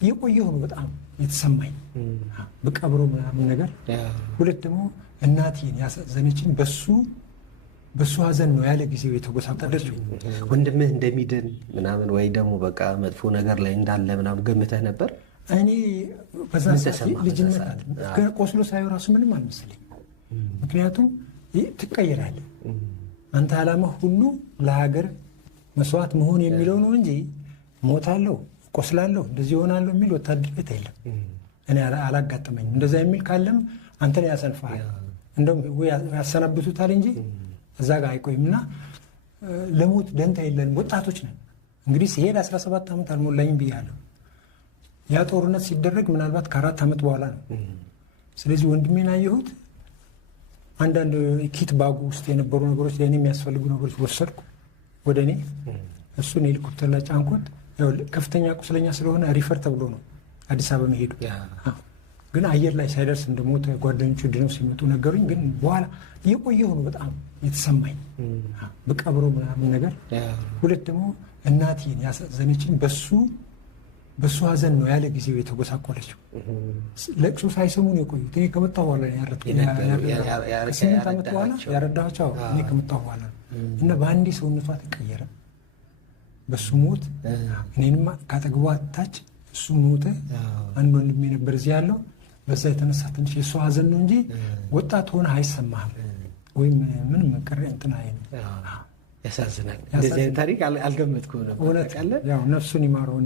የቆየው ነው በጣም የተሰማኝ በቀብሮ ምናምን ነገር። ሁለት ደግሞ እናቴን ያሳዘነችኝ በሱ ሀዘን ነው ያለ ጊዜው የተጎሳቆለችው። ወንድምህ እንደሚድን ምናምን ወይ ደግሞ በቃ መጥፎ ነገር ላይ እንዳለ ምናምን ገምተህ ነበር? እኔ በዛ ልጅነት ቆስሎ ሳየው ራሱ ምንም አልመሰለኝ። ምክንያቱም ትቀየራለህ አንተ ዓላማህ ሁሉ ለሀገር መስዋዕት መሆን የሚለው ነው እንጂ ሞታለሁ ቆስላለሁ እንደዚህ ሆናለሁ የሚል ወታደር ቤት የለም። እኔ አላጋጠመኝም። እንደዛ የሚል ካለም አንተን ያሰንፋል እንደውም ያሰናብቱታል እንጂ እዛ ጋር አይቆይምና ለሞት ደንታ የለንም። ወጣቶች ነን እንግዲህ ሲሄድ 17 ዓመት አልሞላኝም ብያለሁ። ያ ጦርነት ሲደረግ ምናልባት ከ4 ዓመት በኋላ ነው። ስለዚህ ወንድሜን አየሁት። አንዳንድ ኪት ባጉ ውስጥ የነበሩ ነገሮች ለእኔ የሚያስፈልጉ ነገሮች ወሰድኩ ወደ እኔ። እሱን ሄሊኮፕተር ላይ ጫንኮት። ከፍተኛ ቁስለኛ ስለሆነ ሪፈር ተብሎ ነው አዲስ አበባ መሄዱ። ግን አየር ላይ ሳይደርስ እንደሞተ ጓደኞቹ ድነው ሲመጡ ነገሩኝ። ግን በኋላ እየቆየሁ ነው በጣም የተሰማኝ በቀብሮ ምናምን ነገር። ሁለት ደግሞ እናቴን ያሳዘነችኝ በሱ ሀዘን ነው ያለ ጊዜው የተጎሳቆለችው። ለቅሶ ሳይሰሙ ነው የቆዩት። እኔ ከመጣሁ በኋላ ከ8 ዓመት በኋላ ያረዳኋቸው እኔ ከመጣሁ በኋላ እና በአንዴ ሰውነቷ ተቀየረ በሱ ሞት። እኔንም ካጠግቧ ታች እሱ ሞተ። አንድ ወንድሜ ነበር እዚህ ያለው። በዛ የተነሳ ትንሽ የእሱ ሀዘን ነው እንጂ ወጣት ሆነ አይሰማህም ወይም ምንም ቀረ እንትና ያሳዝናል። እንደዚህ አይነት ታሪክ አልገመትኩም ነበር። ነፍሱን ይማረው።